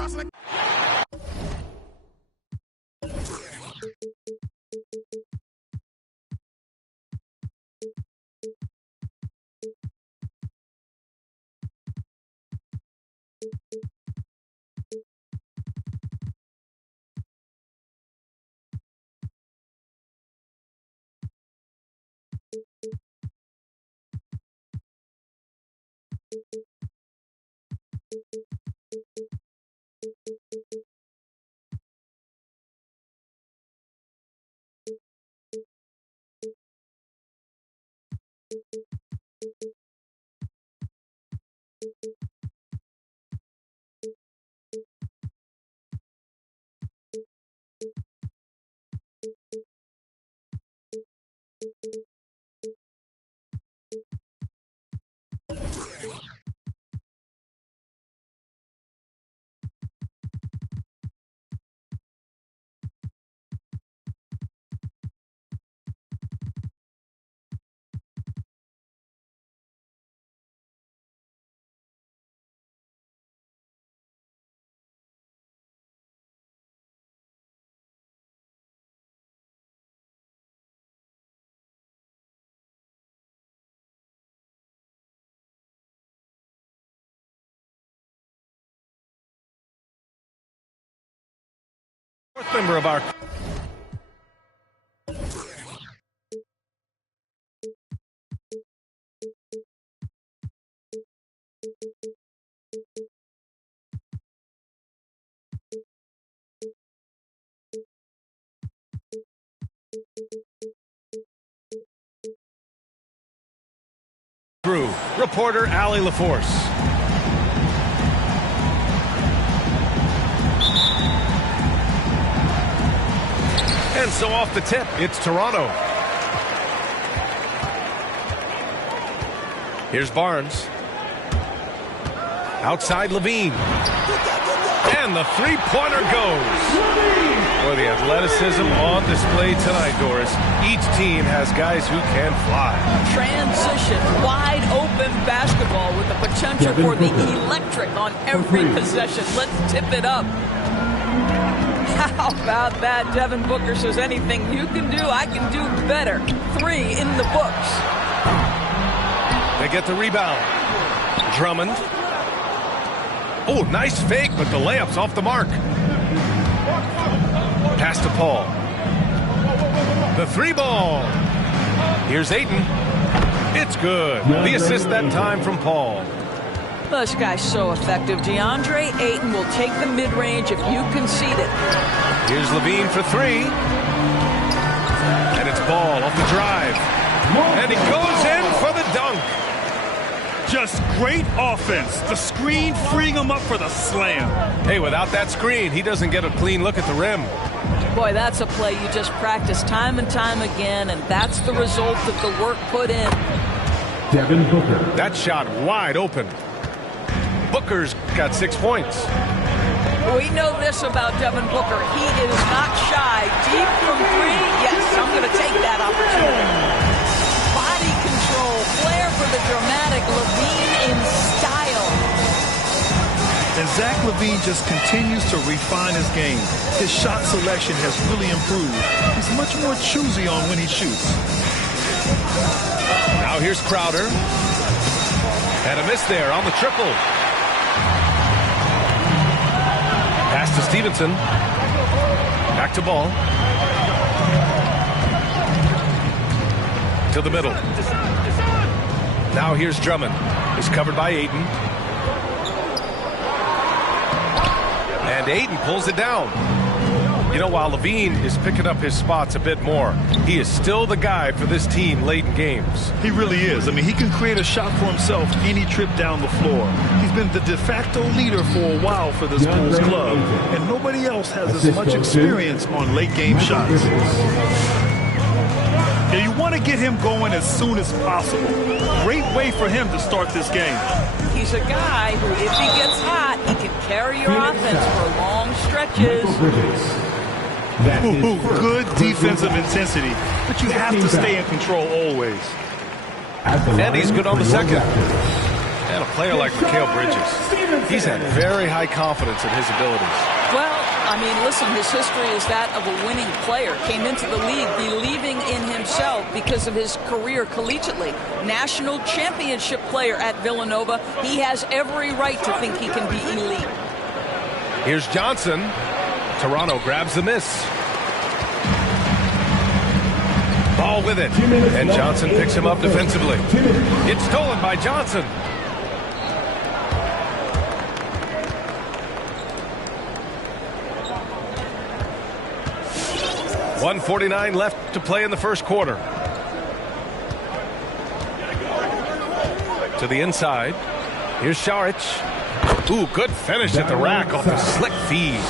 Fourth member of our crew, reporter Allie LaForce. And so off the tip, it's Toronto. Here's Barnes. Outside Levine. And the three-pointer goes. Boy, the athleticism on display tonight, Doris. Each team has guys who can fly. Transition, wide open basketball with the potential for the electric on every possession. Let's tip it up. How about that? Devin Booker says anything you can do, I can do better. 3 in the books. They get the rebound. Drummond. Oh, nice fake, but the layup's off the mark. Pass to Paul. The 3-ball. Here's Ayton. It's good. The assist that time from Paul. This guy's so effective. DeAndre Ayton will take the mid-range if you concede it. Here's Levine for 3. And it's Ball off the drive. And he goes in for the dunk. Just great offense. The screen freeing him up for the slam. Hey, without that screen, he doesn't get a clean look at the rim. Boy, that's a play you just practice time and time again, and that's the result of the work put in. Devin Booker. That shot wide open. Booker's got 6 points. We know this about Devin Booker. He is not shy. Deep from 3, yes, I'm going to take that opportunity. Body control, flair for the dramatic, Levine in style. And Zach LaVine just continues to refine his game. His shot selection has really improved. He's much more choosy on when he shoots. Now here's Crowder. And a miss there on the triple. Pass to Stevenson. Back to Ball. To the middle. Now here's Drummond. He's covered by Ayton. And Ayton pulls it down. You know, while Levine is picking up his spots a bit more, he is still the guy for this team late in games. He really is. I mean, he can create a shot for himself any trip down the floor. He's been the de facto leader for a while for this Bulls club, and nobody else has as much experience on late game shots. And you want to get him going as soon as possible. Great way for him to start this game. He's a guy who, if he gets hot, he can carry your offense for long stretches. Good defensive intensity, but you have to stay in control always. And he's good on the second. And a player like Mikal Bridges, he's had very high confidence in his abilities. Well, I mean, listen, his history is that of a winning player. Came into the league believing in himself because of his career collegiately. National championship player at Villanova. He has every right to think he can be elite. Here's Johnson. Toronto grabs the miss. Ball with it. And Johnson picks him up defensively. It's stolen by Johnson. .149 left to play in the first quarter. To the inside. Here's Šarić. Ooh, good finish at the rack off a slick feed.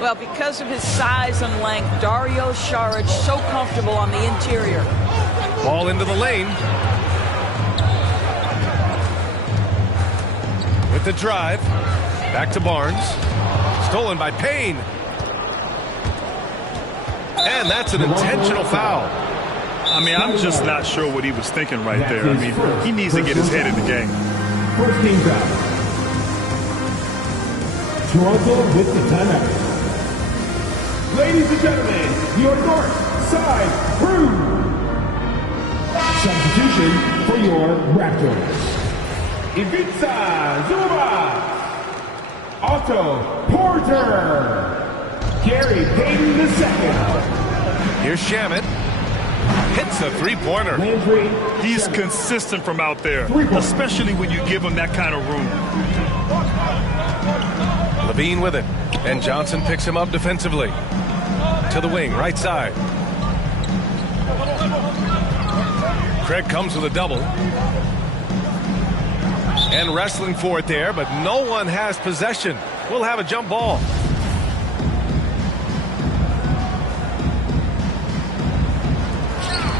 Well, because of his size and length, Dario Šarić so comfortable on the interior. Ball into the lane. With the drive. Back to Barnes. Stolen by Payne. And that's an intentional foul. I mean, I'm just not sure what he was thinking right there. I mean, he needs to get his head in the game. First team foul. Toronto with the timeout. Ladies and gentlemen, your north side crew. Substitution for your Raptors. Ivica Zubac. Otto Porter. Gary Payton II. Here's Shamet. Hits a three-pointer. He's consistent from out there, especially when you give him that kind of room. Levine with it. And Johnson picks him up defensively. To the wing, right side. Craig comes with a double. And wrestling for it there, but no one has possession. We'll have a jump ball.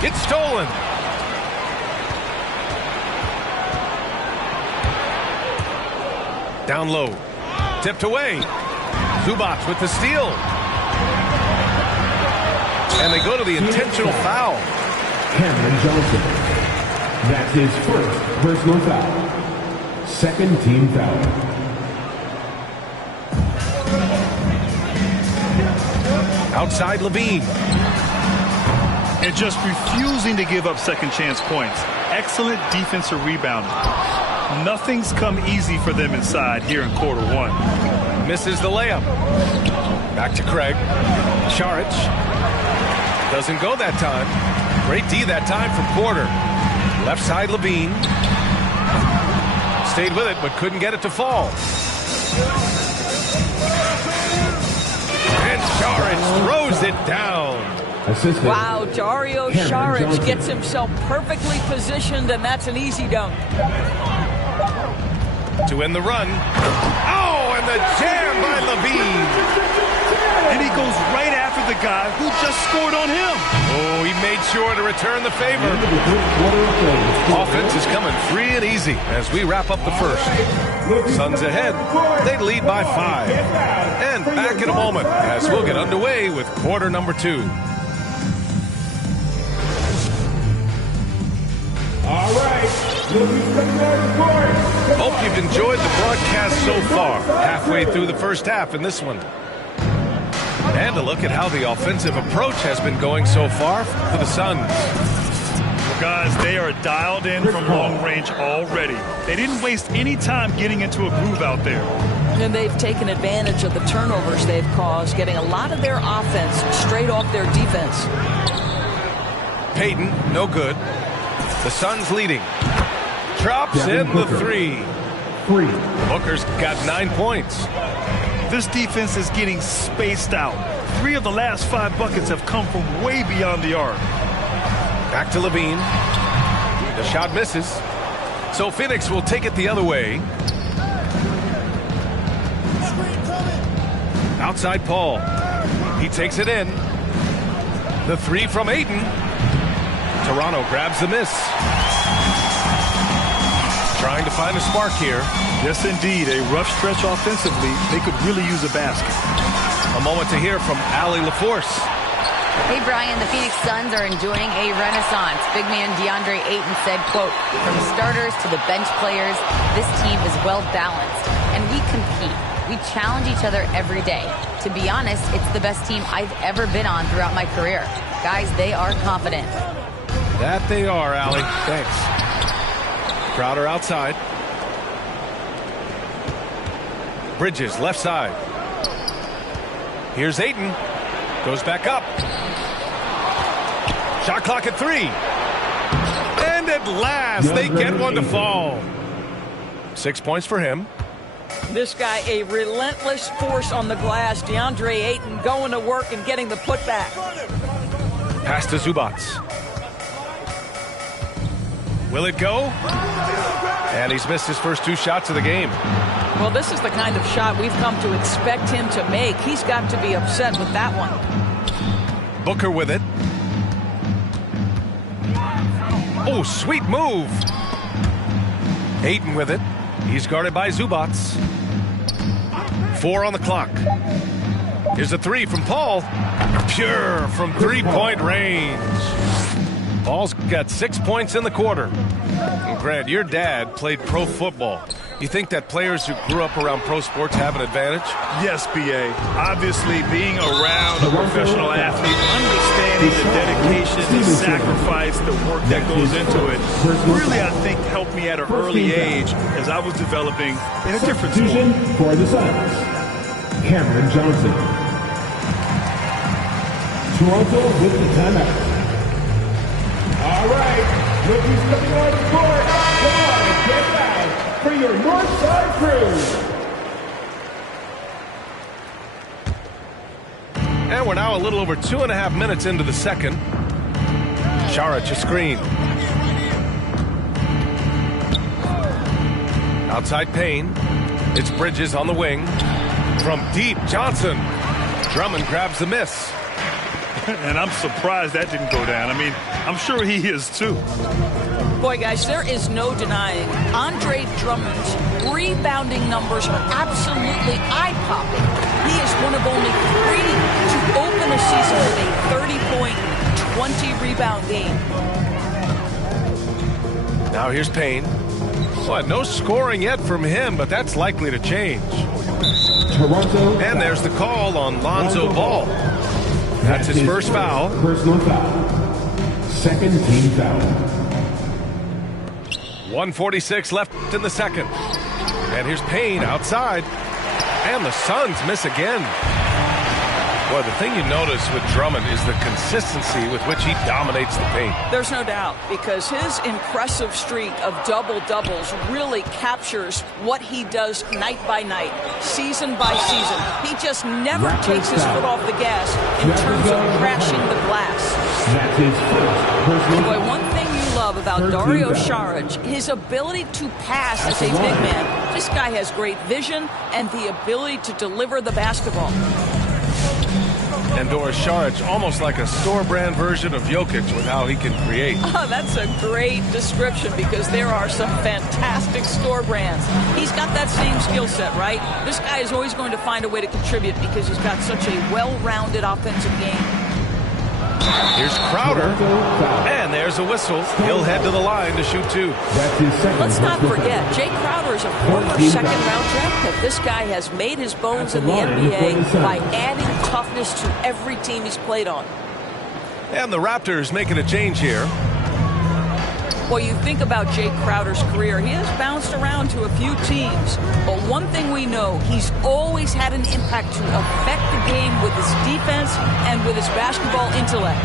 It's stolen. Down low. Tipped away. Zubac with the steal. And they go to the intentional foul. Cameron Johnson. That's his first personal foul. Second team foul. Outside Levine. And just refusing to give up second chance points. Excellent defensive rebounding. Nothing's come easy for them inside here in quarter one. Misses the layup. Back to Craig. Šarić. Doesn't go that time. Great D that time from Porter. Left side Levine. Stayed with it but couldn't get it to fall. And Šarić throws it down. Assistant. Wow, Dario Šarić gets himself perfectly positioned, and that's an easy dunk. To end the run. Oh, and the jam by Levine. And he goes right after the guy who just scored on him. Oh, he made sure to return the favor. Offense is coming free and easy as we wrap up the first. Suns ahead. They lead by 5. And back in a moment as we'll get underway with quarter number 2. All right. Hope you've enjoyed the broadcast so far. Halfway through the first half in this one. And a look at how the offensive approach has been going so far for the Suns. Well, guys, they are dialed in from long range already. They didn't waste any time getting into a groove out there. And they've taken advantage of the turnovers they've caused, getting a lot of their offense straight off their defense. Payton, no good. The Suns leading. Drops in the 3. Booker's got 9 points. This defense is getting spaced out. 3 of the last 5 buckets have come from way beyond the arc. Back to Levine. The shot misses. So Phoenix will take it the other way. Outside Paul. He takes it in. The 3 from Ayton. Toronto grabs the miss. Trying to find a spark here. Yes, indeed. A rough stretch offensively. They could really use a basket. A moment to hear from Allie LaForce. Hey, Brian, the Phoenix Suns are enjoying a renaissance. Big man DeAndre Ayton said, quote, "From starters to the bench players, this team is well-balanced, and we compete. We challenge each other every day. To be honest, it's the best team I've ever been on throughout my career. Guys, they are confident." That they are, Allie. Thanks. Crowder outside. Bridges, left side. Here's Ayton. Goes back up. Shot clock at 3. And at last, they get one to fall. 6 points for him. This guy, a relentless force on the glass. DeAndre Ayton going to work and getting the putback. Pass to Zubac. Will it go? And he's missed his first 2 shots of the game. Well, this is the kind of shot we've come to expect him to make. He's got to be upset with that one. Booker with it. Oh, sweet move. Ayton with it. He's guarded by Zubac. 4 on the clock. Here's a 3 from Paul. Pure from 3-point range. Paul's got 6 points in the quarter. And Grant, your dad played pro football. You think that players who grew up around pro sports have an advantage? Yes, B.A. Obviously, being around a professional athlete, understanding the dedication, the sacrifice, the work that goes into it, really, I think, helped me at an early age as I was developing in a different sport. For the Suns, Cameron Johnson. Toronto with the timeout. All right, rookies coming on the court. Come on, get back for your North Side crew. And we're now a little over 2.5 minutes into the second. Saric a screen. Outside Payne. It's Bridges on the wing. From deep, Johnson. Drummond grabs the miss. And I'm surprised that didn't go down. I mean, I'm sure he is too. Boy, guys, there is no denying Andre Drummond's rebounding numbers are absolutely eye-popping. He is one of only 3 to open a season with a 30-point, 20-rebound game. Now here's Payne. Well, no scoring yet from him, but that's likely to change. Toronto. And there's the call on Lonzo Ball. That's his first foul. Personal foul. Second team foul. 1:46 left in the second. And here's Payne outside. And the Suns miss again. Well, the thing you notice with Drummond is the consistency with which he dominates the paint. There's no doubt, because his impressive streak of double-doubles really captures what he does night by night, season by season. He just never takes his foot off the gas in terms of crashing the glass. That's his first personal Boy, foul. one thing you love about Dario Saric, his ability to pass as a big man. This guy has great vision and the ability to deliver the basketball. And Doris Saric, almost like a store-brand version of Jokic with how he can create. Oh, that's a great description, because there are some fantastic store brands. He's got that same skill set, right? This guy is always going to find a way to contribute because he's got such a well-rounded offensive game. Here's Crowder. And there's a whistle. He'll head to the line to shoot 2. That's his second Let's not personal forget, foul. Jay Crowder is a former second-round draft pick. This guy has made his bones in the NBA by adding toughness to every team he's played on. And the Raptors making a change here. Well, you think about Jay Crowder's career, he has bounced around to a few teams. But one thing we know, he's always had an impact to affect the game with his defense and with his basketball intellect.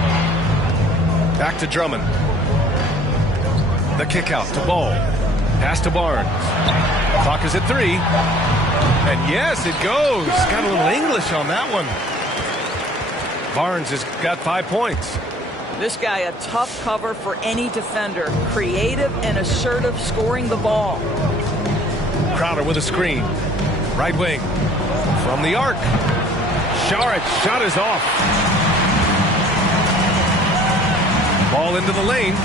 Back to Drummond. The kick out to Ball. Pass to Barnes. Clock is at 3. And yes, it goes. Got a little English on that one. Barnes has got 5 points. This guy, a tough cover for any defender. Creative and assertive scoring the ball. Crowder with a screen. Right wing. From the arc. Saric shot is off. Ball into the lane.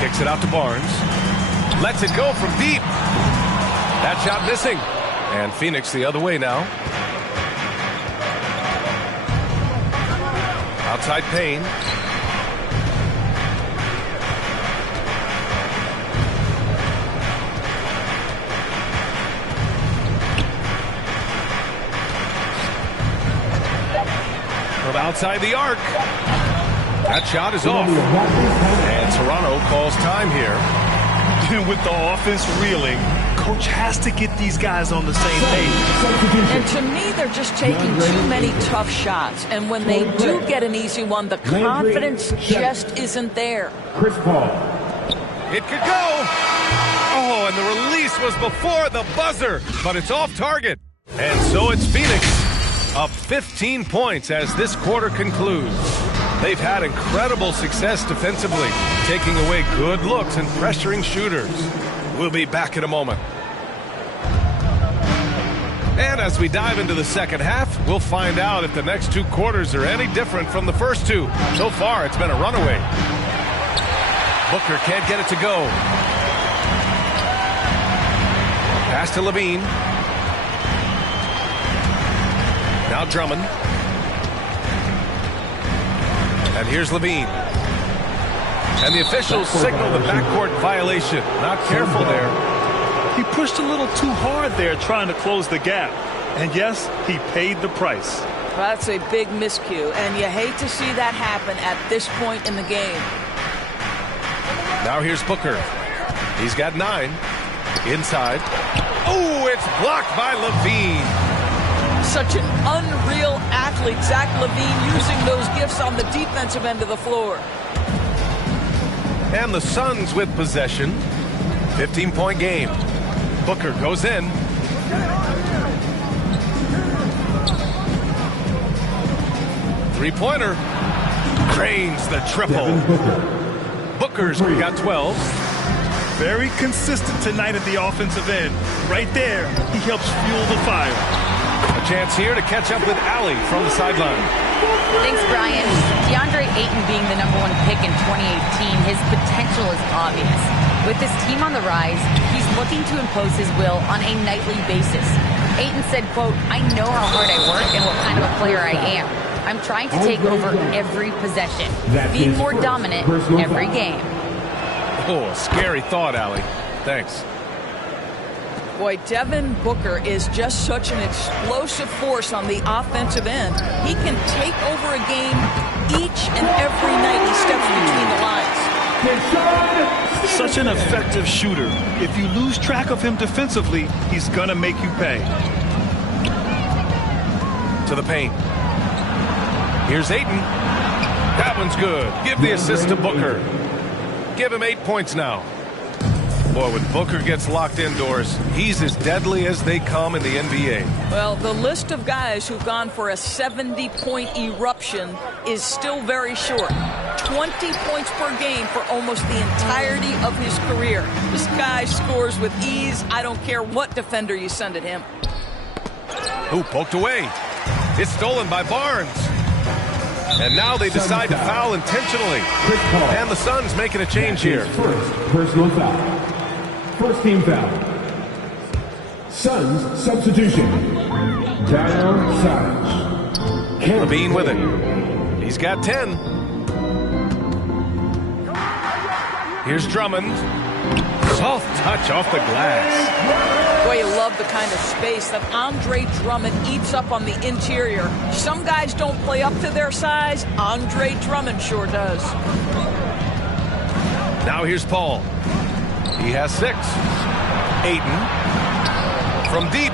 Kicks it out to Barnes. Lets it go from deep. That shot missing. And Phoenix the other way now. Outside Payne. From outside the arc. That shot is off. And Toronto calls time here. With the offense reeling, coach has to get these guys on the same page. And to me, they're just taking too many tough shots. And when they do get an easy one, the confidence just isn't there. Chris Paul. It could go. Oh, and the release was before the buzzer, but it's off target. And so it's Phoenix up 15 points as this quarter concludes. They've had incredible success defensively, taking away good looks and pressuring shooters. We'll be back in a moment. And as we dive into the second half, we'll find out if the next two quarters are any different from the first two. So far, it's been a runaway. Booker can't get it to go. Pass to Levine. Now Drummond. And here's Levine. And the officials signal the backcourt violation. Not careful there. He pushed a little too hard there trying to close the gap. And yes, he paid the price. That's a big miscue, and you hate to see that happen at this point in the game. Now here's Booker. He's got 9. Inside. Oh, it's blocked by Levine. Such an unreal athlete, Zach LaVine, using those gifts on the defensive end of the floor. And the Suns with possession. 15-point game. Booker goes in. Three-pointer. Cranes the triple. Booker's got 12. Very consistent tonight at the offensive end. Right there, he helps fuel the fire. A chance here to catch up with Allie from the sideline. Thanks, Brian. DeAndre Ayton being the #1 pick in 2018, his potential is obvious. With his team on the rise, he's looking to impose his will on a nightly basis. Ayton said, quote, "I know how hard I work and what kind of a player I am. I'm trying to take over every possession, being more dominant every game." Oh, a scary thought, Allie. Thanks. Boy, Devin Booker is just such an explosive force on the offensive end. He can take over a game each and every night he steps between the lines. Such an effective shooter. If you lose track of him defensively, he's going to make you pay. To the paint. Here's Ayton. That one's good. Give the assist to Booker. Give him 8 points now. Boy, when Booker gets locked indoors, he's as deadly as they come in the NBA. Well, the list of guys who've gone for a 70-point eruption is still very short. 20 points per game for almost the entirety of his career. This guy scores with ease. I don't care what defender you send at him. Ooh, poked away. It's stolen by Barnes. And now they decide to foul intentionally. And the Suns making a change here. First personal foul. First team foul. Suns substitution. Daryl Saric. Levine with it. He's got 10. Here's Drummond. Soft touch off the glass. Boy, you love the kind of space that Andre Drummond eats up on the interior. Some guys don't play up to their size. Andre Drummond sure does. Now here's Paul. He has 6. Ayton from deep.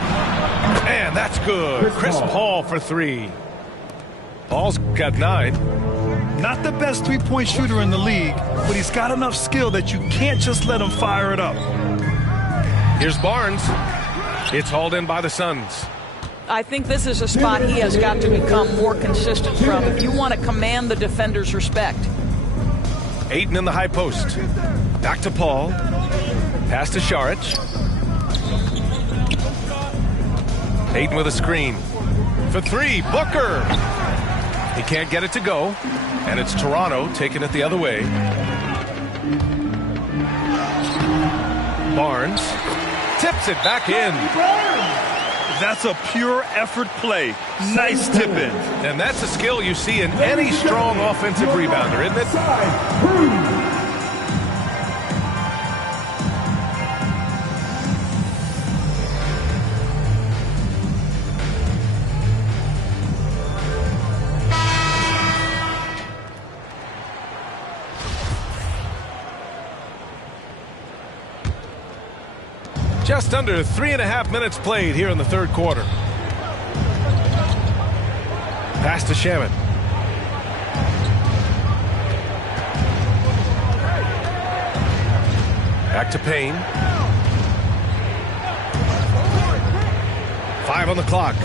And that's good. Chris Paul for 3. Paul's got 9. Not the best three-point shooter in the league, but he's got enough skill that you can't just let him fire it up. Here's Barnes. It's hauled in by the Suns. I think this is a spot he has got to become more consistent from if you want to command the defender's respect. Ayton in the high post. Back to Paul. Pass to Saric. Ayton with a screen. For 3, Booker. He can't get it to go. And it's Toronto taking it the other way. Barnes tips it back in. That's a pure effort play. Nice tip in. And that's a skill you see in any strong offensive rebounder, isn't it? Just under 3.5 minutes played here in the third quarter. Pass to Shaman. Back to Payne. 5 on the clock.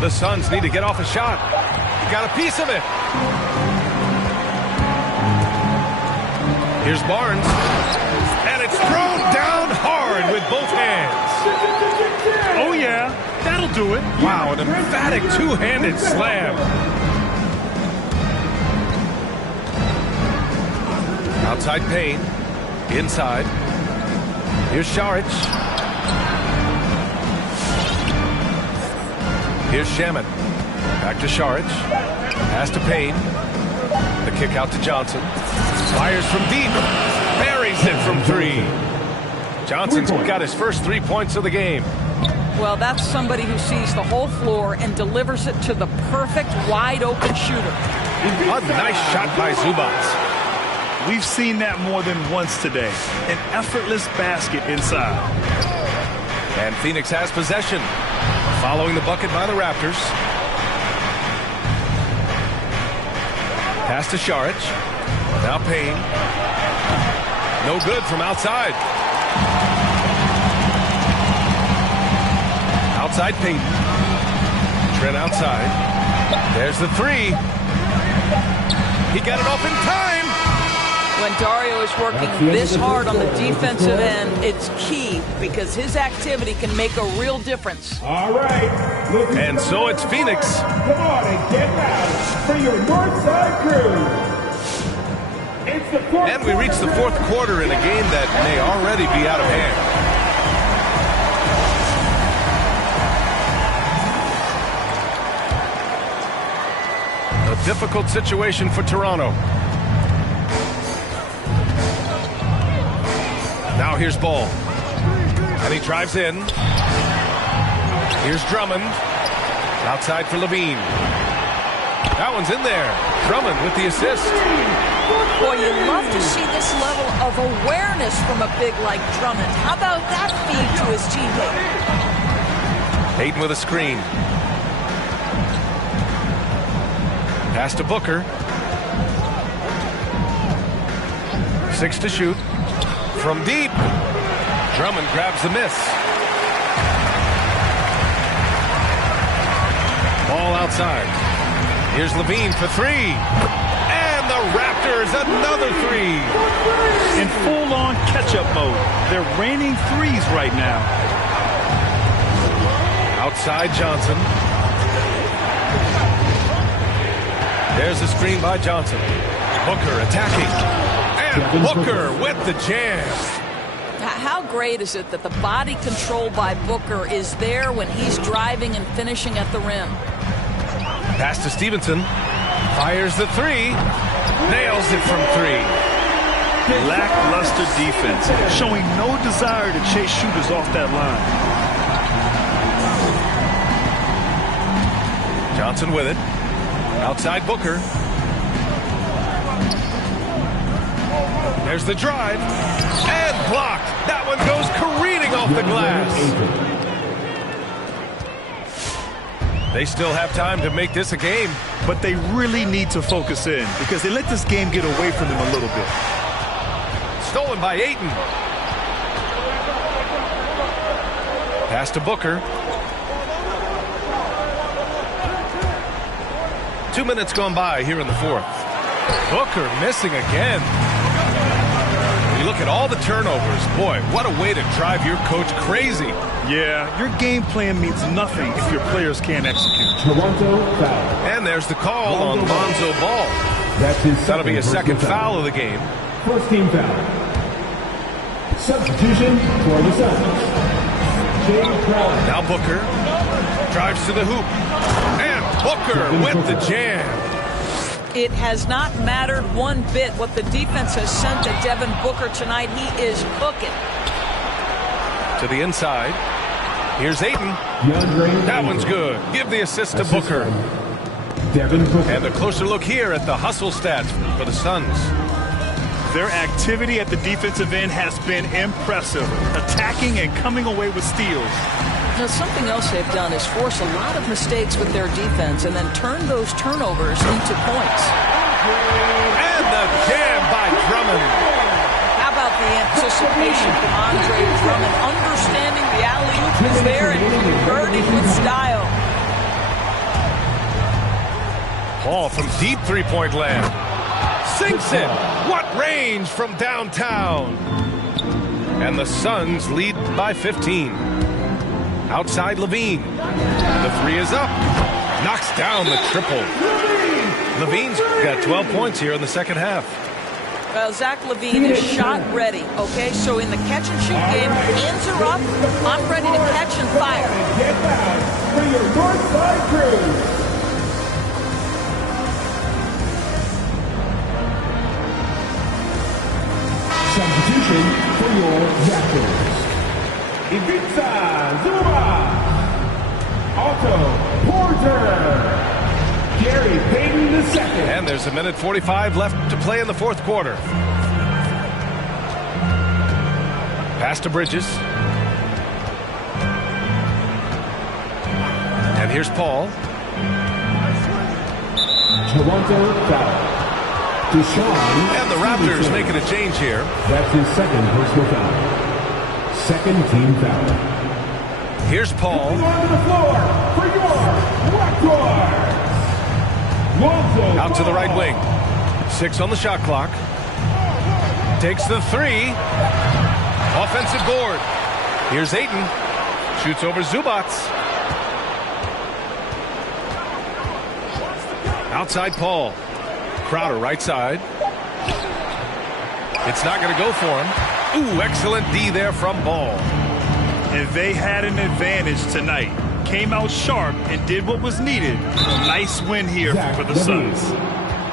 The Suns need to get off a shot. Got a piece of it. Here's Barnes. And it's thrown down hard with both hands. Oh, yeah. That'll do it. Wow, an emphatic two-handed slam. Outside Payne. Inside. Here's Šarić. Here's Shaman. Back to Šarić. Pass to Payne. The kick out to Johnson. Fires from deep. Buries it from 3. Johnson's got his first 3 points of the game. Well, that's somebody who sees the whole floor and delivers it to the perfect wide-open shooter. A nice shot by Zubac. We've seen that more than once today. An effortless basket inside. And Phoenix has possession. Following the bucket by the Raptors. Pass to Šarić. Now Payne. No good from outside. Outside Payton. Trent outside. There's the 3. He got it off in time. When Dario is working this hard on the defensive end, it's key because his activity can make a real difference. All right. And so it's Phoenix. Come on and get out for your Northside crew. It's the fourth And we reach the fourth quarter in a game that may already be out of hand. A difficult situation for Toronto. Now here's Ball. And he drives in. Here's Drummond. Outside for Levine. That one's in there. Drummond with the assist. Boy, you love to see this level of awareness from a big like Drummond. How about that feed to his teammate? Payton with a screen. Pass to Booker. 6 to shoot. From deep. Drummond grabs the miss. Ball outside. Here's Levine for 3. And the Raptors another 3. In full-on catch-up mode. They're raining threes right now. Outside Johnson. There's a screen by Johnson. Booker attacking. And Booker with the jam. How great is it that the body control by Booker is there when he's driving and finishing at the rim? Pass to Stevenson. Fires the 3. Nails it from 3. Lackluster defense, showing no desire to chase shooters off that line. Johnson with it. Outside Booker. There's the drive. And blocked. That one goes careening off the glass. They still have time to make this a game. But they really need to focus in because they let this game get away from them a little bit. Stolen by Ayton. Pass to Booker. 2 minutes gone by here in the fourth. Booker missing again. You look at all the turnovers. Boy, what a way to drive your coach crazy. Yeah, your game plan means nothing if your players can't execute. Toronto foul. And there's the call on Lonzo Ball. That's his That'll be a second personal foul of the game. First team foul. Substitution for the Suns. Now Booker drives to the hoop. And Booker with the jam. It has not mattered one bit what the defense has sent to Devin Booker tonight. He is cooking. To the inside. Here's Ayton. That one's good. Give the assist to Booker. And a closer look here at the hustle stats for the Suns. Their activity at the defensive end has been impressive, attacking and coming away with steals. Now, something else they've done is force a lot of mistakes with their defense and then turn those turnovers into points. And the jam by Drummond. How about the anticipation from Andre Drummond, understanding the alley-oop is there and converting with style. Paul from deep three-point land. Sinks it. What range from downtown. And the Suns lead by 15. Outside Levine. The three is up. Knocks down the triple. Levine's got 12 points here in the second half. Well, Zach LaVine is shot ready, okay? So in the catch-and-shoot game, hands are up. I'm ready to catch and fire. Get back for your Northside Crew. Substitution for your Raptors. Ivica Zubac. Otto Porter. Gary Payton II. And there's a minute 45 left to play in the fourth quarter. Pass to Bridges. And here's Paul. Toronto foul. Deshaun. And the Raptors making a change here. That's his second personal foul. Second team foul. Here's Paul. Onto the floor for your Raptors. Lonzo Out to the right Ball. wing. 6 on the shot clock. Takes the three. Offensive board. Here's Ayton. Shoots over Zubac. Outside Paul. Crowder right side. It's not going to go for him. Ooh, excellent D there from Ball. And they had an advantage tonight. Came out sharp and did what was needed. A nice win here for the Suns.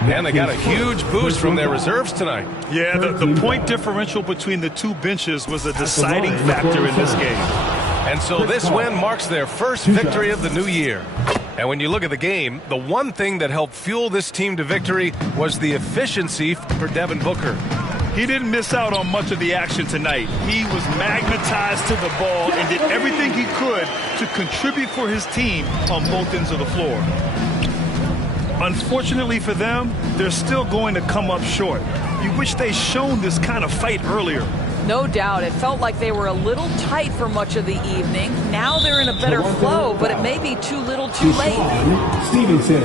And they got a huge boost from their reserves tonight. Yeah, the point differential between the two benches was a deciding factor in this game. And so this win marks their first victory of the new year. And when you look at the game, the one thing that helped fuel this team to victory was the efficiency for Devin Booker. He didn't miss out on much of the action tonight. He was magnetized to the ball and did everything he could to contribute for his team on both ends of the floor. Unfortunately for them, they're still going to come up short. You wish they'd shown this kind of fight earlier. No doubt. It felt like they were a little tight for much of the evening. Now they're in a better flow, but it may be too little too late. Stevenson.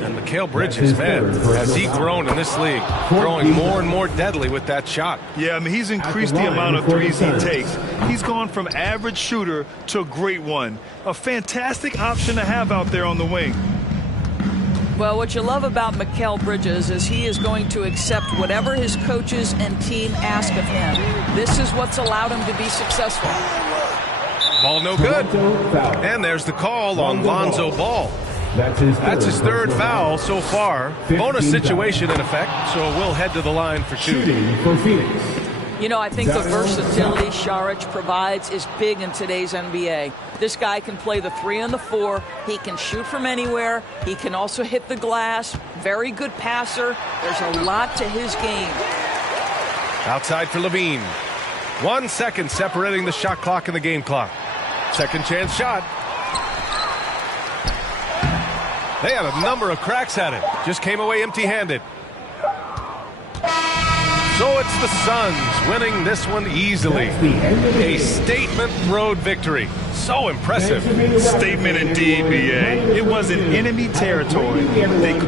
And Mikal Bridges, man, has he grown in this league, growing more and more deadly with that shot. Yeah, I mean, he's increased the amount of threes he takes. He's gone from average shooter to a great one. A fantastic option to have out there on the wing. Well, what you love about Mikal Bridges is he is going to accept whatever his coaches and team ask of him. This is what's allowed him to be successful. Ball no good. And there's the call on Lonzo Ball. That's his third foul so far. Bonus situation in effect, so we'll head to the line for two. You know, I think the versatility Saric provides is big in today's NBA. This guy can play the 3 and the 4. He can shoot from anywhere. He can also hit the glass. Very good passer. There's a lot to his game. Outside for Levine. 1 second separating the shot clock and the game clock. Second chance shot. They had a number of cracks at it. Just came away empty-handed. So it's the Suns winning this one easily. A statement road victory. So impressive. Statement indeed, BA. It was in enemy territory. They